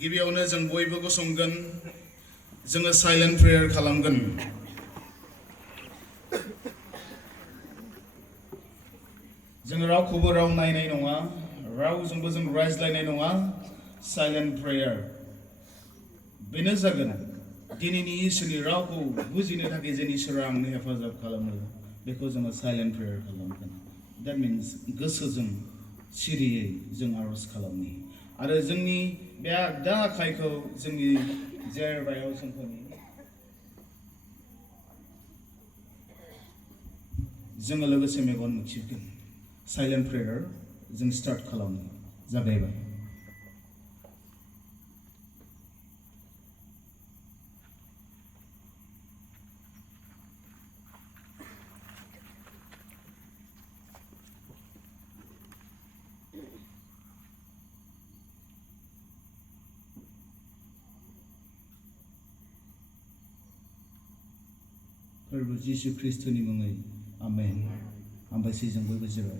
गिबियावनो जों बयबो गसंगोन जोङो साइलेन्ट प्रेयार खालामगोन जों रावखौबो राव नायनाय नङा रावजोंबो जों रायज्लायनाय नङा साइलेन्ट प्रेयार बेनो जागोन दिनैनि इसोरनि रावखौ बुजिनो थाखाय जों इसोरा आंनो हेफाजाब खालामो बेखौ जोङो साइलेन्ट प्रेयार खालामगोन that means गोसोजों सिरियै जों आरज खालामनि आरो जोंनि बे आगदा आखाइखौ जोंनि जेरबायाव जोंफोरनि जोङो लोगोसे मेगन मुथिगोन साइलेन्ट प्रेयार जों स्टार्ट खालामनो जागायबाय प्रभु जीशु ख्रीष्टनि मुङै आमेन हामबायसै जों बयबो जिराय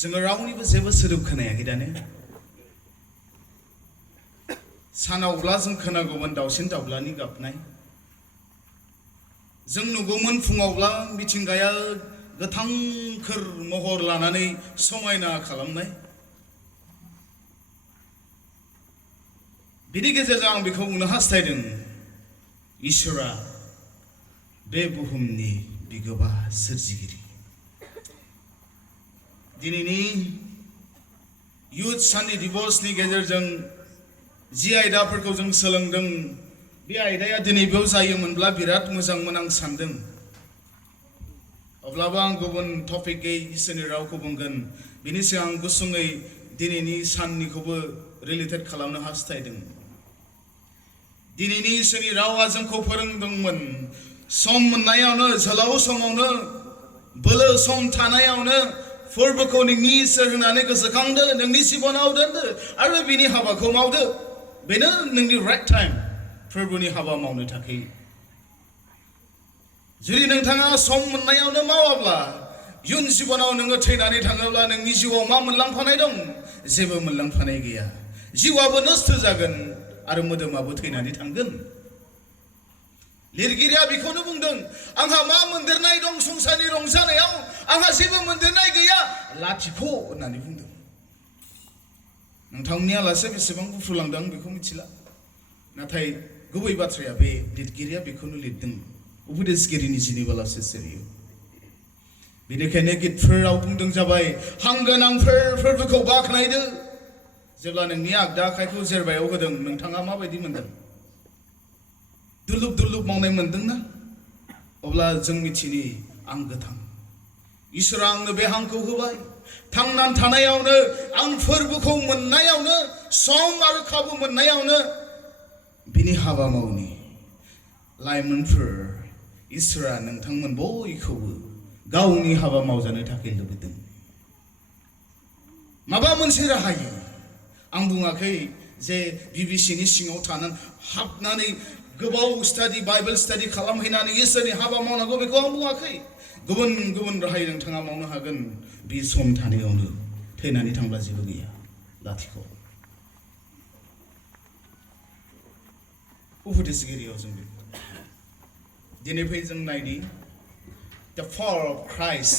जोङो रावनिबो जेबो सोदोब खोनायाखै दानो सानावब्ला जों खोनागौमोन दाउसिन दाउलानि गाबनाय जों नुगौमोन फुङावब्ला मिथिंगाया गोथांखोर महर लानानै समायना खालामनाय बिनि गेजेरजों आं बेखौ बुंनो हास्थायदों इसोरा बे बुहुमनि बिगोमा सोरजिगिरि दिनैनि युथ साननि दिबसनि गेजेरजों जि आयदाफोरखौ जों सोलोंदों बे आयदाया दिनै बेयाव जायोमोनब्ला बिराद मोजांमोन आं सानदों अब्लाबो आं गुबुन टपिकै इसोरनि रावखौ बुंगोन बिनि सिगां गुसुङै दिनैनि साननिखौबो रिलेटेड खालामनो हास्थायदों दिनैनि इसोरनि रावा जोंखौ फोरोंदोंमोन सम मोननायावनो जोलाव समावनो बोलो सम थानायावनो फोरबोखौ नोंनि इसोर होननानै गोसोखांदो नोंनि जिबनाव दोनदो आरो बिनि हाबाखौ मावदो बेनो नोंनि राइट टाइम फोरबोनि हाबा मावनो थाखाय जुदि नोंथाङा सम मोननायावनो मावाब्ला इयुन जिबनाव नोङो थैनानै थाङोब्ला नोंनि जिउआव मा मोनलांफानाय दं जेबो मोनलांफानाय गैया जिउआबो नस्थ जागोन आरो मोदोमाबो थैनानै थांगोन लिरगिरिया बेखौनो बुंदों आंहा मा मोनदेरनाय दं संसारनि रंजानायाव आंहा जेबो मोनदेरनाय गैया लाथिख' होननानै बुंदों नोंथांनि आलासि बेसेबां गुफुरलांदों आं बेखौ मिथिला नाथाय गुबै बाथ्राया बे लिरगिरिया बेखौनो लिरदों उपदेशगिरिनि जिनिबालासो सिरियो बेनिखायनो गितफोराव बुंदों जाबाय हांगोनांफोर फोरबोखौ बाख्नायदो जेब्ला नोंनि आगदा आखाइखौ जेरबायाव होदों नोंथाङा माबायदि मोनदों दुलुब दुलुब मावनाय मोनदोंना अब्ला जों मिथिनि आं गोथां इसोरा आंनो बे हांखौ होबाय थांनानै थानायावनो आं फोरबोखौ मोननायावनो सम आरो खाबु मोननायावनो बिनि हाबा मावनि लाइमोनफोर इसोरा नोंथांमोन बयखौबो गावनि हाबा मावजानो थाखाय लुबैदों माबा मोनसे राहायै आं बुङाखै जे बिबिसिनि सिङाव थानानै हाबनानै गोबाव स्टाडि बाइबल स्टाडि खालामहैनानै इसोरनि हाबा मावनांगौ बेखौ आं बुङाखै गुबुन गुबुन राहायै नोंथाङा मावनो हागोन बे सम थानायावनो थैनानै थांब्ला जेबो गैया लाथिख' उपदेशगिरियाव जों दिनै फै जों नायनि the power of Christ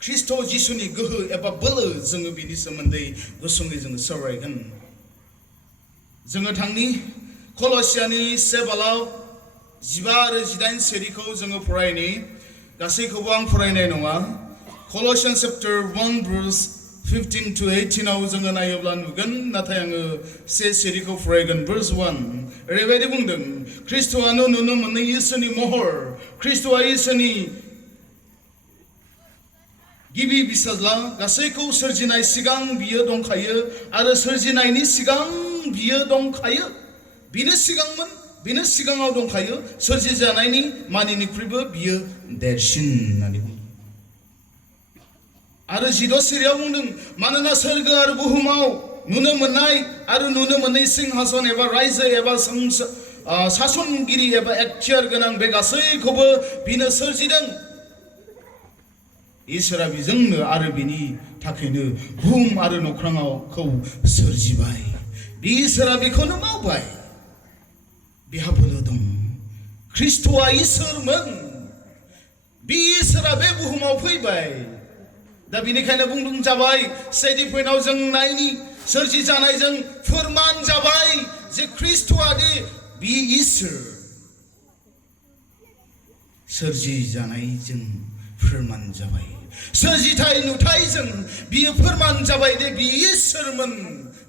Christ' जिसुनि गोहो एबा बोलो जोङो बिनि सोमोन्दै गुसुङै जोङो सावरायगोन जोङो थांनि कलसियानि 7:15 आरो 18 सेरिखौ जोङो फरायनि गासैखौबो आं फरायनाय नङा कलसियान चैप्टार 1 verse 15 to 18 आव जोङो नायोब्ला नुगोन नाथाय आङो सेरिखौ फरायगोन verse 1 ओरैबायदि बुंदों ख्रिस्ट'आनो नुनो मोनै इसोरनि महर ख्रिस्ट'आ इसोरनि गिबि बिसाज्ला गासैखौ सोरजिनाय सिगां बियो दंखायो आरो सोरजिनायनि सिगां बियो दंखायो बिनो सिगांमोन बिनो सिगाङाव दंखायो सोरजिजानायनि मानिनिख्रुइबो बियो देरसिन होननानै बुंदों आरो 16 सेरियाव बुंदों मानोना सोरगो आरो बुहुमाव नुनो मोननाय आरो नुनो मोनै सिंहासन एबा रायजो एबा सासनगिरि एबा एक्टियार गोनां बे गासैखौबो बिनो सोरजिदों इसोरा बिजोंनो आरो बिनि थाखायनो बुहुम आरो नख्राङावखौ सोरजिबाय बे इसोरा बेखौनो मावबाय बिहा बोलो दं ख्रिस्ट'आ इसोरमोन बे इसोरा बे बुहुमाव फैबाय दा बेनिखायनो बुंदों जाबाय सेथि पइन्टआव जों नायनि सोरजि जानायजों फोरमान जाबाय जे ख्रिस्ट'आ दि बे इसोर सोरजि जानायजों फोरमान जाबाय सोरजिथाय नुथायजों बियो फोरमान जाबाय दे बि इसोरमोन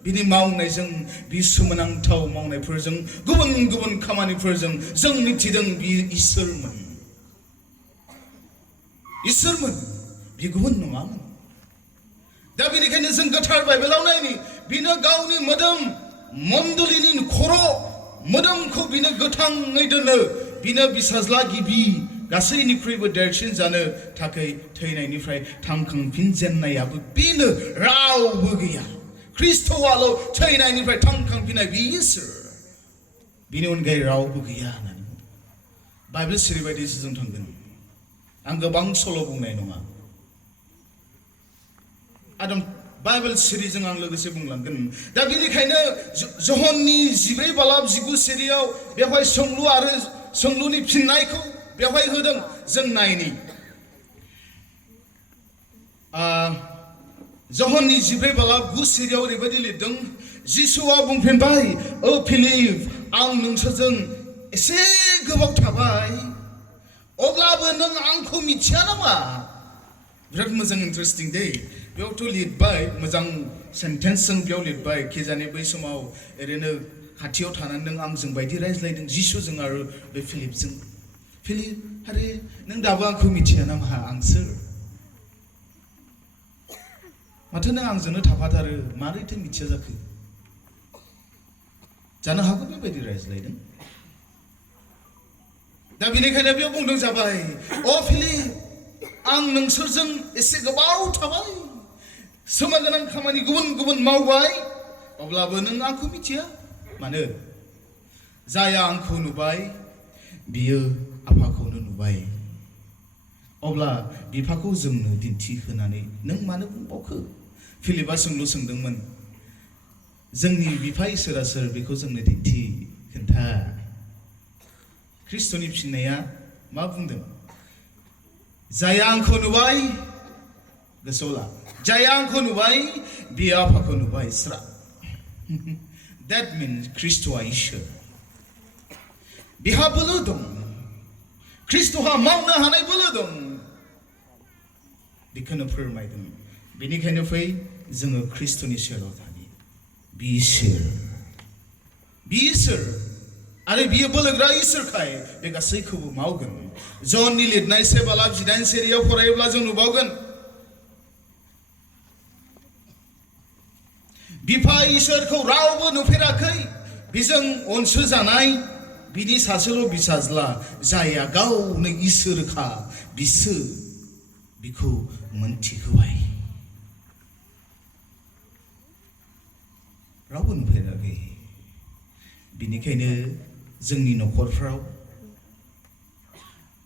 बिनि मावनायजों बि सोमोनांथाव मावनायफोरजों गुबुन गुबुन खामानिफोरजों जों मिथिदों बि इसोरमोन बि गुबुन नङामोन दा बेनिखायनो जों गोथार बाइबेलाव नायनि बिनो गावनि मोदोम मण्डलिनि खर' मोदोमखौ बिनो गोथाङै दोनो बिनो बिसाज्ला गिबि गासैनिख्रुइबो देरसिन जानो थाखाय थैनायनिफ्राय थांखांफिनजेननायाबो बेनो रावबो गैया ख्रिस्ट'आल' थैनायनिफ्राय थांखांफिननाय बि इसोर बिनि अनगायै रावबो गैया होननानै बाइबेल सिरि बायदिसो जों थांगोन आं गोबां सल' बुंनाय नङा आदम बाइबेल सिरिजों आं लोगोसे बुंलांगोन दा बेनिखायनो जहननि 14:19 सिरियाव बेवहाय सोंलु आरो सोंलुनि फिननायखौ बेवहाय होदों जों नायनि जहननि 14:9 सिरियाव ओरैबायदि लिरदों जिसुआ बुंफिनबाय ओ फिलिप आं नोंसोरजों एसे गोबाव थाबाय अब्लाबो नों आंखौ मिथिया नामा बिराद मोजां इन्टारेस्टिं दे बेयावथ' लिरबाय मोजां सेन्टेन्सजों बेयाव लिरबाय खिजानि बै समाव ओरैनो खाथियाव थानानै नों आंजों बायदि रायज्लायदों जिसुजों आरो बे फिलिपजों फिलिप आरे नों दाबो आंखौ मिथिया नामा आं सोर माथो नों आंजोंनो थाफाथारो मारैथो मिथिया जाखो जानो हागौ बेबायदि रायज्लायदों दा बेनिखायनो बेयाव बुंदों जाबाय अ फिलिप आं नोंसोरजों एसे गोबाव थाबाय सोमोगोनां खामानि गुबुन गुबुन मावबाय अब्लाबो नों आंखौ मिथिया मानो जाया आंखौ नुबाय बियो आफाखौनो नुबाय अब्ला बिफाखौ जोंनो दिन्थिहोनानै नों मानो बुंबावखो फिलिपआ सोंदोंमोन जोंनि बिफा इसोरा सोर बेखौ जोंनो दिन्थि खोन्था ख्रिस्ट'नि फिननाया मा बुंदों जाया आंखौ नुबाय गोसोआव ला जाया आंखौ नुबाय बियो आफाखौ नुबाय स्रा that means ख्रिस्ट'आ इसोर बिहा बोलो दं ख्रिस्ट'हा मावनो हानाय बोलो दं बेखौनो फोरमायदों बेनिखायनो फै जोङो ख्रिस्ट'नि सेराव थानि बि इसोर आरो बियो बोलोग्रा इसोरखाय बे गासैखौबो मावगोन जननि लिरनाय 7:19 सिरियाव फरायोब्ला जों नुबावगोन बिफा इसोरखौ रावबो नुफेराखै बिजों अनसोजानाय बिनि सासेल' बिसाज्ला जायहा गावनो इसोरखा बिसो बिखौ मोनथिहोबाय रावबो नुफेराखै बिनिखायनो जोंनि न'खरफ्राव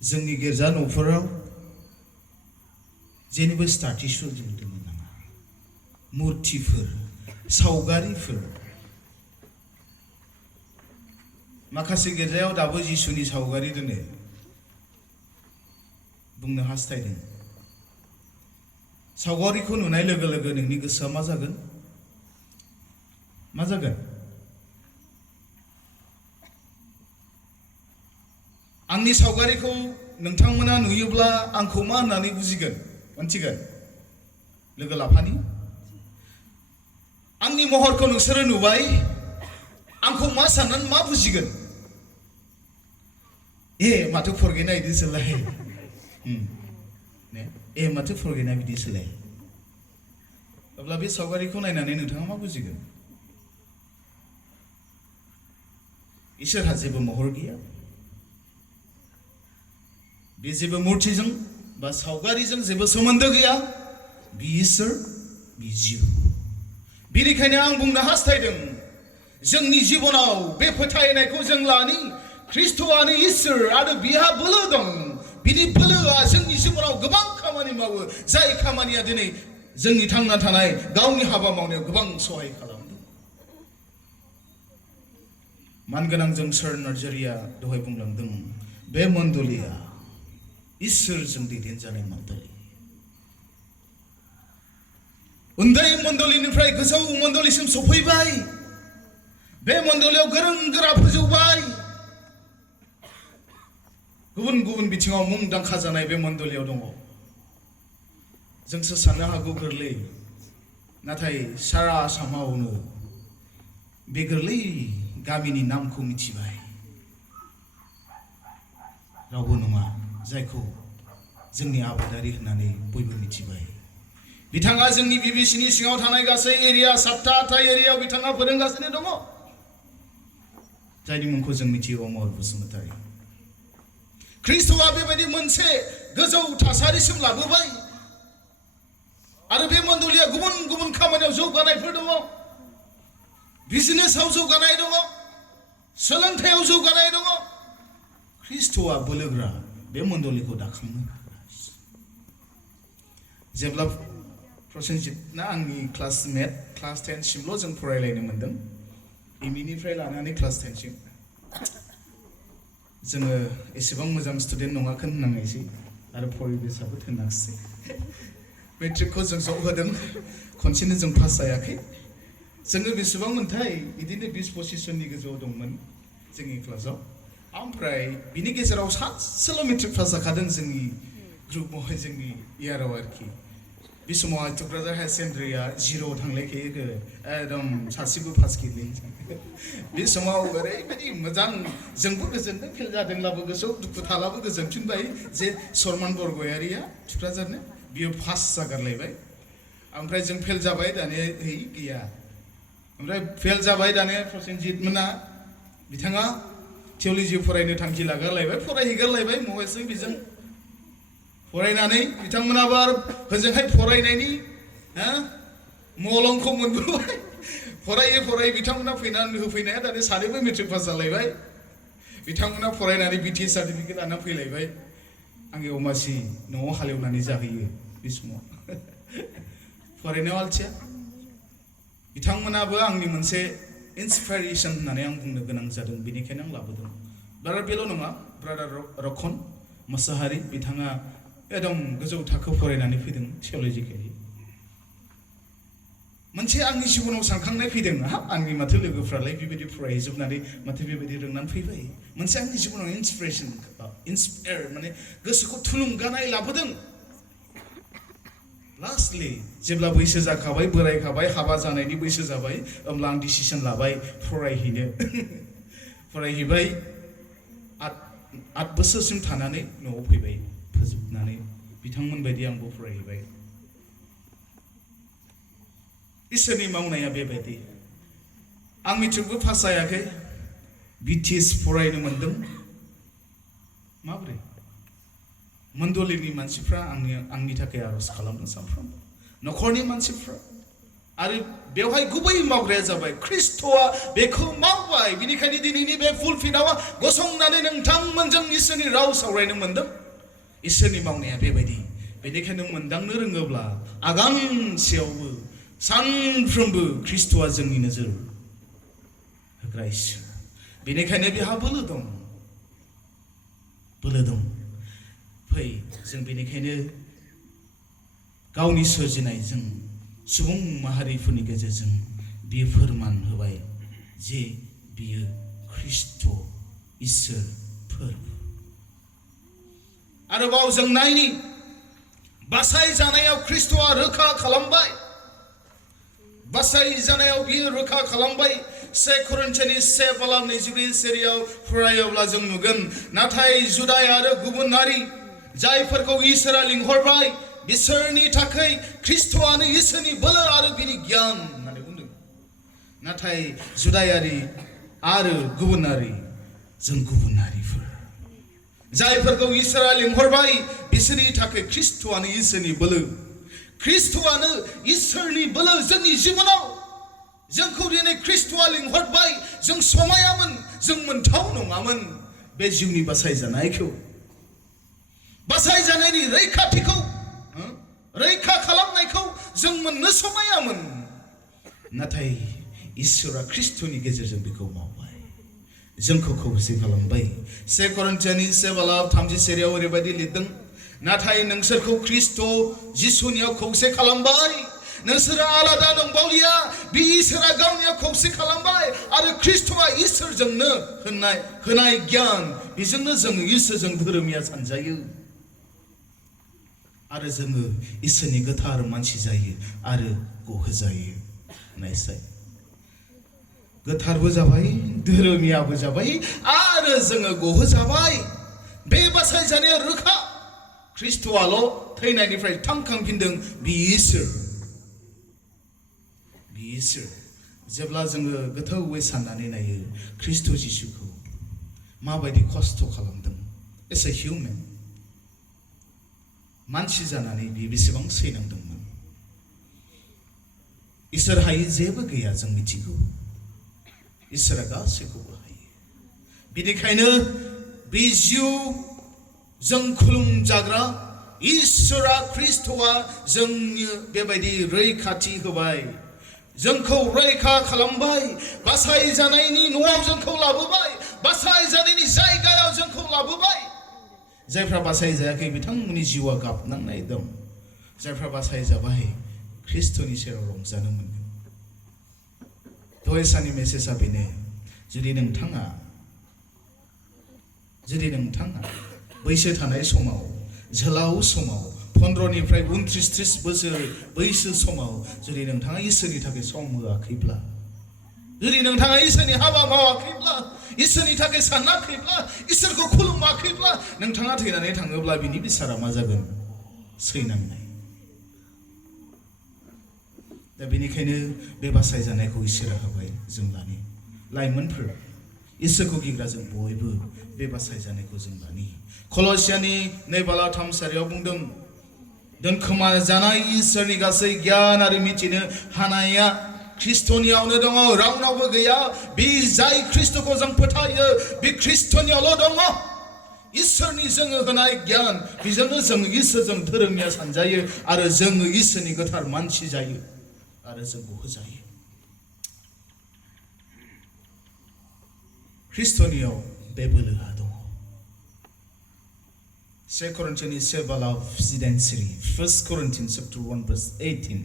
जोंनि गिर्जा न'फोराव जेनिबो स्टाटिसु जों दोननो नाङा मुर्तिफोर सावगारिफोर माखासे गिर्जायाव दाबो जिसुनि सावगारि दोनो बुंनो हास्थायदों सावगारिखौ नुनाय लोगो लोगो नोंनि गोसोआ मा जागोन आंनि सावगारिखौ नोंथांमोना नुयोब्ला आंखौ मा होननानै बुजिगोन मोनथिगोन लोगो लाफानि आंनि महरखौ नोंसोरो नुबाय आंखौ मा साननानै मा बुजिगोन माथो फरगेना बिदिसोलाय माथो फरगेना बिदिसोलाय अब्ला बे सावगारिखौ नायनानै नोंथाङा मा बुजिगोन इसोरहा जेबो महर गैया बे जेबो मुर्तिजों बा सावगारिजों जेबो सोमोन्दो गैया बे इसोर बे जिउ बेनिखायनो आं बुंनो हास्थायदों जोंनि जिबनाव बे फोथायनायखौ जों लानि ख्रिस्ट'आनो इसोर आरो बिहा बोलो दं बिनि बोलोआ जोंनि जिबनाव गोबां खामानि मावो जाय खामानिया दिनै जोंनि थांना थानाय गावनि हाबा मावनायाव गोबां सहाय खालामो मानगोनां जों सर नार्जारिया दहाय बुंलांदों बे मण्डलिया इसोरजों दैदेनजानाय मण्डलि उन्दै मण्डलिनिफ्राय गोजौ मण्डलिसिम सफैबाय बे मण्डलियाव गोरों गोरा फोजौबाय गुबुन गुबुन बिथिङाव मुंदांखा जानाय बे मण्डलियाव दङ जोंसो साननो हागौ गोरलै नाथाय सारा आसामावनो बे गोरलै गामिनि नामखौ मिथिबाय रावबो नङा जायखौ जोंनि आबादारि होननानै बयबो मिथिबाय बिथाङा जोंनि बिबिसिनि सिङाव थानाय गासै एरिया 7टा एरियायाव बिथाङा फोरोंगासिनो दङ जायनि मुंखौ जों मिथियो अमर बसुमतारी ख्रिस्ट'आ बेबायदि मोनसे गोजौ थासारिसिम लाबोबाय आरो बे मण्डलिया गुबुन गुबुन खामानियाव जौगानायफोर दङ बिजनेसाव जौगानाय दङ सोलोंथायाव जौगानाय दङ ख्रिस्ट'आ बोलोग्रा बे मण्डलिखौ दाखांनो जेब्ला प्रसेनजितना आंनि क्लासमेट क्लास 10 सिमल' जों फरायलायनो मोनदों एमइनिफ्राय लानानै क्लास 10 सिम जोङो एसेबां मोजां स्टुडेन्ट नङाखोन होननांगोनसै आरो परिबेसाबो थोनाखिसै मेट्रिकखौ जों ज' होदों खनसेनो जों पास जायाखै जोङो बेसेबां मोनथाय बिदिनो 20-25 जननि गोजौआव दंमोन जोंनि क्लासाव ओमफ्राय बिनि गेजेराव सासेल' मेट्रिक पास जाखादों जोंनि ग्रुपआवहाय जोंनि इयाराव आरोखि बे समाव थुक्राझार हायार सेकेन्डारिया 0 थांलायखायो एकदम सासेबो पास गैलायै बे समाव ओरैबायदि मोजां जोंबो गोजोनदों फेल जादोंब्लाबो गोसोआव दुखु थालाबो गोजोनफिनबाय जे सरमान बरगयारिया थुक्राझारनो बियो पास जागारलायबाय ओमफ्राय जों फेल जाबाय दाने है गैया ओमफ्राय फेल जाबाय दाने प्रसेनजित मोना बिथाङा थिय'ल'जि फरायनो थांखि लागारलायबाय फरायहैगारलायबाय महेशजों बिजों फरायनानै बिथांमोनाबो आरो होजोंहाय फरायनायनि मलंखौ मोनबोबाय फरायै बिथांमोना फैनानै होफैनाया दाने सानैबो मेट्रिक पास जालायबाय बिथांमोना फरायनानै बिटि सार्टिफिकेट लाना फैलायबाय आंनि अमासि न'आव हालेवनानै जाहैयो बे समाव फरायनायाव आलथिया बिथांमोनाबो आंनि मोनसे इन्सपिरेसन होननानै आं बुंनो गोनां जादों बेनिखायनो आं लाबोदों ब्रादार बेल' नङा ब्रादार रखन मोसाहारि बिथाङा एकदम गोजौ थाखोआव फरायनानै फैदों थिय'लजिकेलि मोनसे आंनि जिबनाव सानखांनाय फैदों आंनि माथो लोगोफ्रालाय बेबायदि फरायजोबनानै माथो बेबायदि रोंनानै फैबाय मोनसे आंनि जिबनाव इन्सपायार माने गोसोखौ थुलुंगानाय लाबोदों लास्टलि जेब्ला बैसो जाखाबाय बोरायखाबाय हाबा जानायनि बैसो जाबाय अब्ला आं डिसिसन लाबाय फरायहैबाय 8 बोसोरसिम थानानै न'आव फैबाय फोजोबनानै बिथांमोन बायदि आंबो फरायहैबाय इसोरनि मावनाया बेबायदि आं मेट्रिकबो पास जायाखै बिटिएस फरायनो मोनदों माबोरै मण्डलिनि मानसिफ्रा आंनि थाखाय आरज खालामदों सानफ्रोमबो न'खरनि मानसिफ्रा आरो बेवहाय गुबै मावग्राया जाबाय ख्रिस्ट'आ बेखौ मावबाय बिनिखायनो दिनैनि बे पुलपिटआव गसंनानै नोंथांमोनजों इसोरनि राव सावरायनो मोनदों इसोरनि मावनाया बेबायदि बेनिखायनो मोनदांनो रोङोब्ला आगानसेयावबो सानफ्रोमबो ख्रिस्ट'आ जोंनि नोजोर होग्रा इसोर बेनिखायनो बेहा बोलो दं फै जों बेनिखायनो गावनि सोरजिनायजों सुबुं माहारिफोरनि गेजेरजों बियो फोरमान होबाय जे बियो ख्रिस्ट' इसोर फोरबो आरोबाव जों नायनि बासाय जानायाव ख्रिस्ट'आ रोखा खालामबाय बासाय जानायाव बियो रोखा खालामबाय 1 करिन्थियानि 1:24 सेरियाव फरायोब्ला जों नुगोन नाथाय जुदाय आरो गुबुन हारि जायफोरखौ इसोरा लिंहरबाय बिसोरनि थाखाय ख्रिस्ट'आनो इसोरनि बोलो आरो बिनि गियान होननानै बुंदों नाथाय जुदायारि आरो गुबुनारि जों गुबुनारिफोर जायफोरखौ इसोरा लिंहरबाय बिसोरनि थाखाय ख्रिस्ट'आनो इसोरनि बोलो ख्रिस्ट'आनो इसोरनि बोलो जोंनि जिबनाव जोंखौ दिनै ख्रिस्ट'आ लिंहरबाय जों समायामोन जों मोनथाव नङामोन बे जिउनि बासायजानायखौ बासायजानायनि रैखाथिखौ रैखा खालामनायखौ जों मोननो समायामोन नाथाय इसोरा ख्रिस्टनि गेजेरजों बेखौ मावबाय जोंखौ खौसे खालामबाय 2 करिन्थियानि 7:30 ओरैबायदि लिरदों नाथाय नोंसोरखौ ख्रिस्ट जिसुनियाव खौसे खालामबाय नोंसोरा आलादा नंबावलिया बे इसोरा गावनियाव खौसे खालामबाय आरो ख्रिस्टआ इसोरजोंनो होनाय गियान बेजोंनो जों इसोरजों धोरोमिया सानजायो आरो जोङो इसोरनि गोथार मानसि जायो आरो गहोजायो नायसाय गोथारबो जाबाय धोरोमियाबो जाबाय आरो जोङो गहोजाबाय बे बासायजानाया रोखा ख्रिस्टआल' थैनायनिफ्राय थांखांफिनदों बे इसोर जेब्ला जोङो गोथौवै साननानै नायो ख्रिस्ट जिसुखौ माबायदि खस्थ' खालामदों एस ए हिउमेन मानसि जानानै बे बेसेबां सैनांदोंमोन इसोर हायै जेबो गैया जों मिथिगौ इसोरा गासैखौबो हायो बेनिखायनो बे जिउ जों खुलुमजाग्रा इसोरा ख्रिस्टआ जोंनो बेबायदि रैखाथि होबाय जोंखौ रैखा खालामबाय बासायजानायनि न'आव जोंखौ लाबोबाय बासायजानायनि जायगायाव जोंखौ लाबोबाय जायफ्रा बासायजायाखै बिथांमोननि जिउआ गाबनांनाय दं जायफ्रा बासायजाबाय ख्रिस्टनि सेराव रंजानो मोनगोन दहाय साननि मेसेजआ बेनो जुदि नोंथाङा बैसो थानाय समाव झोलाव समाव 15निफ्राय 29-30 बोसोर बैसो समाव जुदि नोंथाङा इसोरनि थाखाय सम होआखैब्ला जुदि नोंथाङा इसोरनि हाबा मावाखैब्ला इसोरनि थाखाय सानाखैब्ला इसोरखौ खुलुमाखैब्ला नोंथाङा थैनानै थाङोब्ला बिनि बिसारा मा जागोन सैनांनाय दा बेनिखायनो बे बासायजानायखौ इसोरा होबाय जों लानि लाइमोनफोर इसोरखौ गिग्रा जों बयबो बे बासायजानायखौ जों लानि कलसियानि 2:3 बुंदों दोनखोमा जानाय इसोरनि गासै गियान आरो मिथिनो हानाया ख्रिस्टनियावनो दङ रावनावबो गैया बे जाय ख्रिस्टखौ जों फोथायो बे ख्रिस्टनियावल' दङ इसोरनि जोङो होनाय गियान बेजोंनो जों इसोरजों धोरोमिया सानजायो आरो जोङो इसोरनि गोथार मानसि जायो आरो जों गहोजायो ख्रिस्टनियाव बे बोलोआ दङ 2 Corinthians 7:18 1 Corinthians 1:18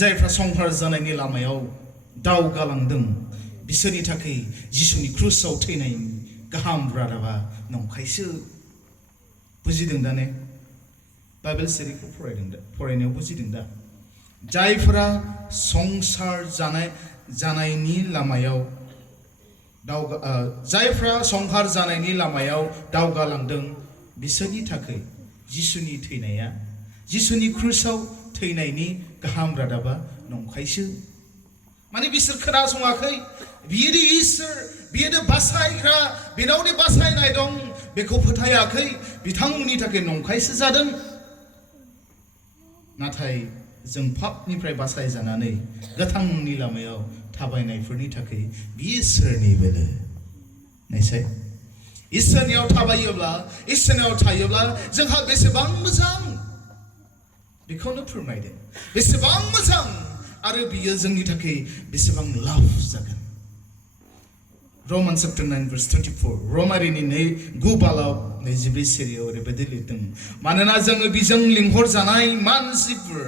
जायफ्रा संहार जानायनि लामायाव दावगालांदों बिसोरनि थाखाय जिसुनि क्रुसाव थैनायनि गाहाम रादाबा नंखायसो बुजिदों दा ने बाइबेल सिरिखौ फरायनायाव बुजिदों दा जायफोरा संसार जानायनि लामायाव जायफ्रा संहार जानायनि लामायाव दावगालांदों बिसोरनि थाखाय जिसुनि थैनाया जिसुनि क्रुसाव थैनायनि गाहाम रादाबा नंखायसो माने बिसोर खोनासङाखै बियो इसोर बियो बासायग्रा बेनावदि बासायनाय दं बेखौ फोथायाखै बिथांमोननि थाखाय नंखायसो जादों नाथाय जों पापनिफ्राय बासायजानानै गोथांनि लामायाव थाबायनायफोरनि थाखाय बियो इसोरनि बोलो नायसाय इसोरनियाव थाबायोब्ला इसोरनियाव थायोब्ला जोंहा बेसेबां मोजां बेखौनो फोरमायदों बेसेबां मोजां आरो बियो जोंनि थाखाय बेसेबां लाभ जागोन Romans chapter 9:24 रोमारिनि 9:24 ओरैबायदि लिरदों मानोना जोङो बिजों लिंहरजानाय मानसिफोर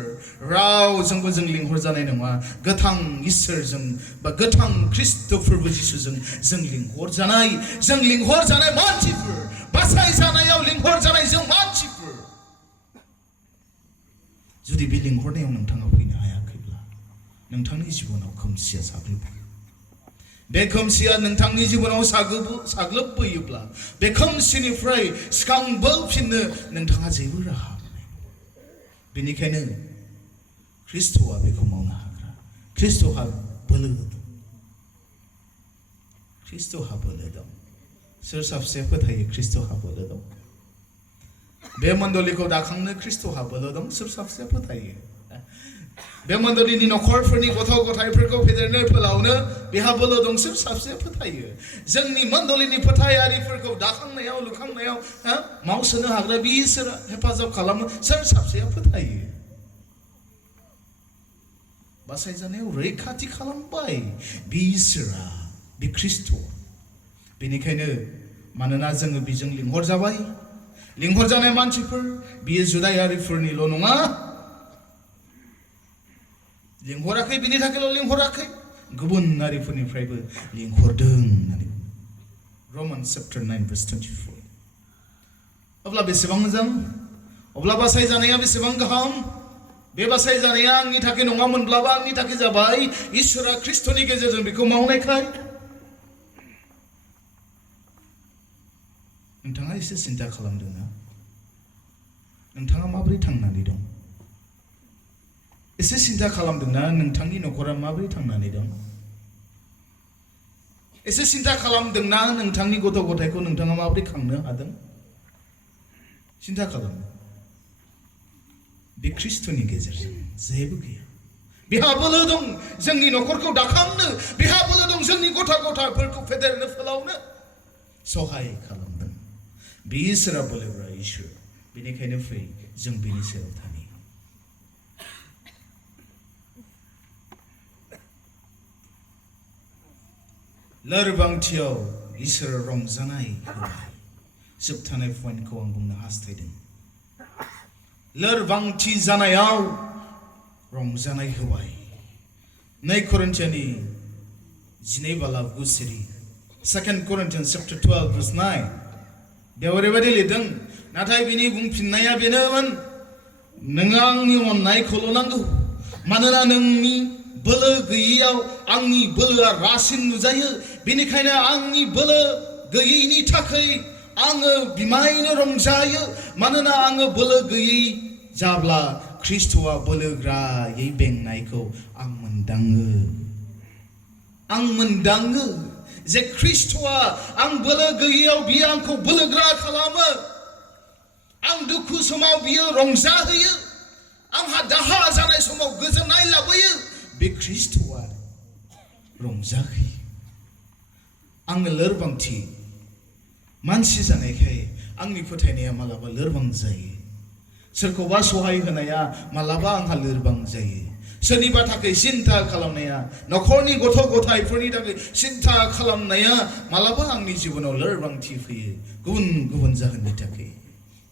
रावजोंबो जों लिंहरजानाय नङा गोथां इसोरजों बा गोथां ख्रिस्ट फोरबो जिसुजों जों लिंहरजानाय मानसिफोर बासायजानायाव लिंहरजानाय जों मानसिफोर जुदि बे लिंहरनायाव नोंथाङा फैनो हायाखैब्ला नोंथांनि जिबनाव खोमसिया साग्लोबबाय बे खोमसिया नोंथांनि जिबनाव साग्लोबबोयोब्ला बे खोमसिनिफ्राय सिखांबोफिननो नोंथाङा जेबो राहा मोननाय बेनिखायनो ख्रिस्टआ बेखौ मावनो हाग्रा ख्रिस्टहा बोलो दं सोर साबसे फोथायो ख्रिस्टहा बोलो दं बे मण्डलीखौ दाखांनो ख्रिस्टहा बोलो दं सोर साबसे फोथायो बे मण्डलिनि नखरफोरनि गथ' गथायफोरखौ फेदेरनो फोलावनो बेहा बोलो दं सोर साबसेया फोथायो जोंनि मण्डलिनि फोथायारिफोरखौ दाखांनायाव लुखांनायाव मावसोनो हाग्रा बे इसोरा हेफाजाब खालामो सोर साबसेया फोथायो बासायजानायाव रैखाथि खालामबाय बे इसोरा बे ख्रिस्ट' बेनिखायनो मानोना जोङो बिजों लिंहरजाबाय लिंहरजानाय मानसिफोर बियो जुदायारिफोरनिल' नङा लिंहराखै बिनि थाखायल' लिंहराखै गुबुन हारिफोरनिफ्रायबो लिंहरदों होननानै Romans chapter 9 verse 24 अब्ला बेसेबां मोजां अब्ला बासायजानाया बेसेबां गाहाम बे बासायजानाया आंनि थाखाय नङामोनब्लाबो आंनि थाखाय जाबाय इसोरा ख्रिस्ट'नि गेजेरजों बेखौ मावनायखाय नोंथाङा एसे सिन्ता खालामदोंना नोंथाङा माबोरै थांनानै दं एसे सिन्ता खालामदोंना नोंथांनि नखरा माबोरै थांनानै दं एसे सिन्ता खालामदोंना नोंथांनि गथ' गथायखौ नोंथाङा माबोरै खांनो हादों सिन्ता खालाम बे ख्रिस्ट'नि गेजेरजों जेबो गैया बेहा बोलो दं जोंनि नखरखौ दाखांनो बेहा बोलो दं जोंनि गथ' गथायफोरखौ फेदेरनो फोलावनो सहाय खालामदों बे इसोरा बोलोग्रा इसोर बेनिखायनो फै जों बेनि सायाव थानि लोरबांथियाव इसोर रंजानाय होबाय जोबथानाय पइन्टखौ आं बुंनो हास्थायदों लोरबांथि जानायाव रंजानाय होबाय 2 Corinthians 2 Corinthians chapter 12 verse 9 बेयाव ओरैबायदि लिरदों नाथाय बिनि बुंफिननाया बेनोमोन नों आंनि अननायखौल' नांगौ मानोना नोंनि बोलो गैयैयाव आंनि बोलोआ रासिन नुजायो बेनिखायनो आंनि बोलो गैयैनि थाखाय आङो बिमायनो रंजायो मानोना आङो बोलो गैयै जाब्ला ख्रिस्ट'आ बोलोग्रायै बेंनायखौ आं मोनदाङो जे ख्रिस्ट'आ आं बोलो गैयैयाव बियो आंखौ बोलोग्रा खालामो आं दुखु समाव बियो रंजाहोयो आंहा दाहा जानाय समाव गोजोननाय लाबोयो बे ख्रिस्ट'आ रंजाहोयो आङो लोरबांथि मानसि जानायखाय आंनि फोथायनाया मालाबा लोरबां जायो सोरखौबा सहाय होनाया मालाबा आंहा लोरबां जायो सोरनिबा थाखाय सिन्ता खालामनाया नखरनि गथ' गथायफोरनि थाखाय सिन्ता खालामनाया मालाबा आंनि जिबनाव लोरबांथि फैयो गुबुन गुबुन जाहोननि थाखाय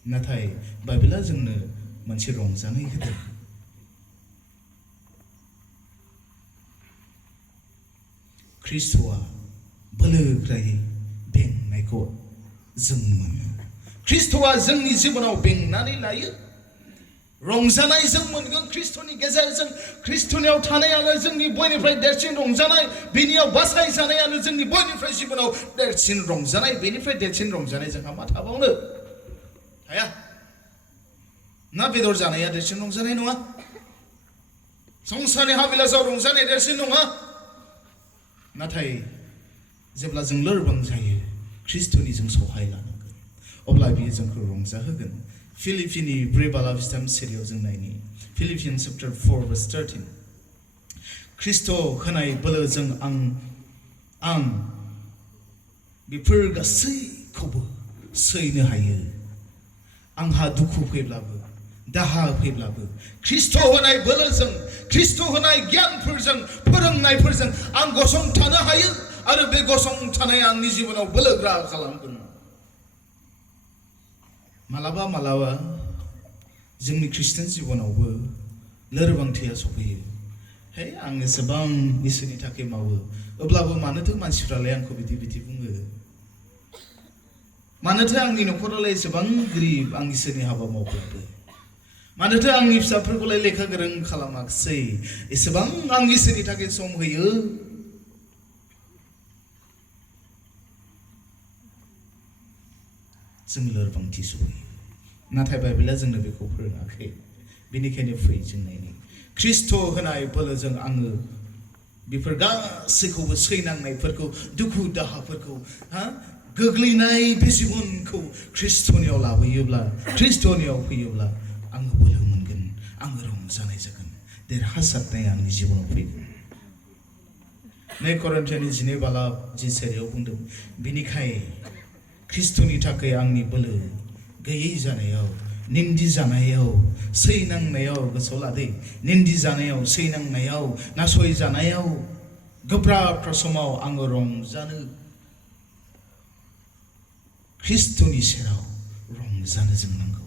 नाथाय बाइबेला जोंनो मोनसे रंजानाय होदों ख्रिस्ट'आ बोलोग्रायै बेंनायखौ जों मोनो ख्रिस्ट'आ जोंनि जिबनाव बेंनानै लायो रंजानाय जों मोनगोन ख्रिस्ट'नि गेजेरजों ख्रिस्ट'नियाव थानायानो जोंनि बयनिफ्राय देरसिन रंजानाय बेनियाव बासाय जानायानो जोंनि बयनिफ्राय जिबनाव देरसिन रंजानाय बेनिफ्राय देरसिन रंजानाय जोंहा मा थाबावनो हाया ना बेदर जानाया देरसिन रंजानाय नङा संसारनि हाबिलासाव रंजानाय देरसिन नङा नाथाय जेब्ला जों लोरबां जायो ख्रिस्ट'नि जों सहाय लानांगोन अब्ला बियो जोंखौ रंजाहोगोन फिलिपिनि 4 बालाबिस्ताम सिरियाव जों नायनि फिलिपियान चैप्टर 4 verse 13 ख्रिस्ट' होनाय बोलोजों आं बेफोर गासैखौबो सैनो हायो आंहा दुखु फैब्लाबो दाहा फैब्लाबो ख्रिस्ट' होनाय बोलोजों ख्रिस्ट' होनाय गियानफोरजों फोरोंनायफोरजों आं गसंथानो हायो आरो बे गसंथानाया आंनि जिबनाव बोलोग्रा खालामगोन मालाबा जोंनि ख्रिस्टान जिबनावबो लोरबांथिया सफैयो हे आं एसेबां इसोरनि थाखाय मावो अब्लाबो मानोथो मानसिफ्रालाय आंखौ बिदि बुङो मानोथो आंनि नखरालाय एसेबां गोरिब आं इसोरनि हाबा मावब्लाबो मानोथो आंनि फिसाफोरखौलाय लेखा गोरों खालामाखिसै एसेबां आं इसोरनि थाखाय सम होयो जों लोरबांथि सफैयो नाथाय बाइबेला जोंनो बेखौ फोरोङाखै बेनिखायनो फै जों नायनि ख्रिस्ट' होनाय बोलोजों आङो बेफोर गासैखौबो सैनांनायफोरखौ दुखु दाहाफोरखौ गोग्लैनाय बे जिबनखौ ख्रिस्ट'नियाव लाबोयोब्ला ख्रिस्ट'नियाव फैयोब्ला आङो बोलो मोनगोन आङो रंजानाय जागोन देरहासारनाया आंनि जिबनाव फैगोन। 2 करिन्थियानि 12 बालाब 10 बुंदों, बिनिखाय ख्रिस्ट'नि थाखाय आंनि बोलो गैयै जानायाव, निन्दि जानायाव, सैनांनायाव, गोसोआव लादे, निन्दि जानायाव, सैनांनायाव, नासय जानायाव, गोब्राबथार समाव आङो रंजानो, ख्रिस्ट'नि सेराव रंजानो जों नांगौ।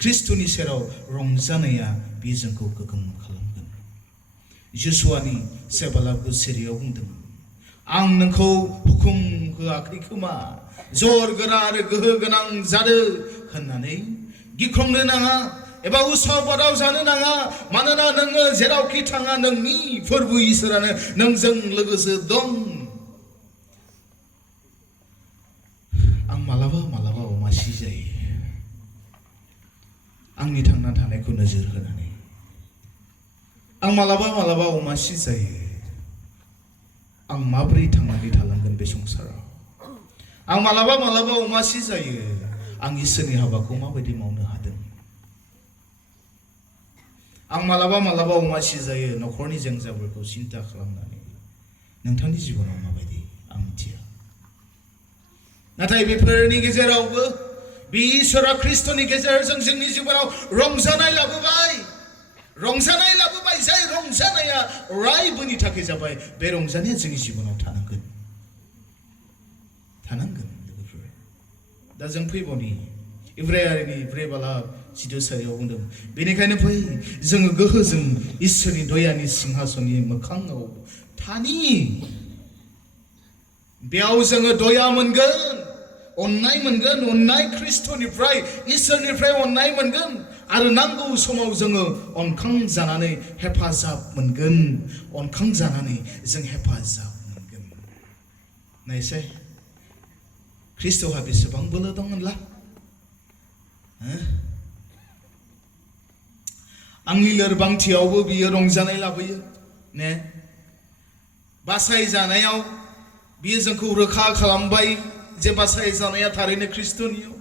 ख्रिस्ट'नि सेराव रंजानाया बे जोंखौ गोगोम खालामगोन। यशुआनि 7 बालाब 9 बुंदों, आं नोंखौ हुकुम होआखै खोमा, जर गोरा आरो गोहो गोनां जादो होननानै गिख्रंनो नाङा एबा उसाव-बादाव जानो नाङा, मानोना नोङो जेरावखि थाङा नोंनि फोरबो इसोरानो नोंजों लोगोसे दं। आं मालाबा मालाबा अमासि जायो, आंनि थांना थानायखौ नोजोर होनानै। आं मालाबा मालाबा अमासि जायो, आं माबोरै थांनानै थालांगोन बे संसाराव। आं मालाबा मालाबा अमासि जायो, आं इसोरनि हाबाखौ माबायदि मावनो हादों। आं मालाबा मालाबा अमासि जायो, न'खरनि जेंनाफोरखौ सिन्था खालामनानै। नोंथांनि जिबनाव माबायदि आं मिथिया, नाथाय बेफोरनि गेजेरावबो बे इसोरा ख्रिस्ट'नि गेजेरजों जोंनि जिबनाव रंजानाय लाबोबाय, जाय रंजानाया अरायबोनि थाखाय जाबाय। बे रंजानाया जोंनि जिबनाव थानांगोन लोगोफोर। दा जों फैबावनि इब्रायारिनि 4 बालाब 12 बुंदों, बेनिखायनो फै जोङो गोहोजों इसोरनि दयानि सिंहासननि मोखाङाव थानि। बेयाव जोङो दया मोनगोन, अननाय मोनगोन, अननाय ख्रिस्ट'निफ्राय, इसोरनिफ्राय अननाय मोनगोन, आरो नांगौ समाव जोङो अनखांजानानै हेफाजाब मोनगोन। अनखांजानानै जों हेफाजाब मोनगोन। नायसै ख्रिस्ट'हा बेसेबां बोलो दं होनला? आंनि लोरबांथियावबो बियो रंजानाय लाबोयो ने। बासायजानायाव बियो जोंखौ रोखा खालामबाय जे बासायजानाया थारैनो ख्रिस्ट'नियाव।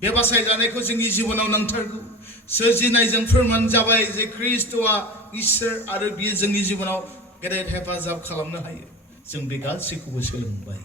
बे बासायजानायखौ जोंनि जिबनाव नांथारगौ। सोरजिनायजों फोरमान जाबाय जे ख्रिस्ट'आ इसोर आरो बियो जोंनि जिबनाव गेदेर हेफाजाब खालामनो हायो। जों बे गासैखौबो सोलोंबाय।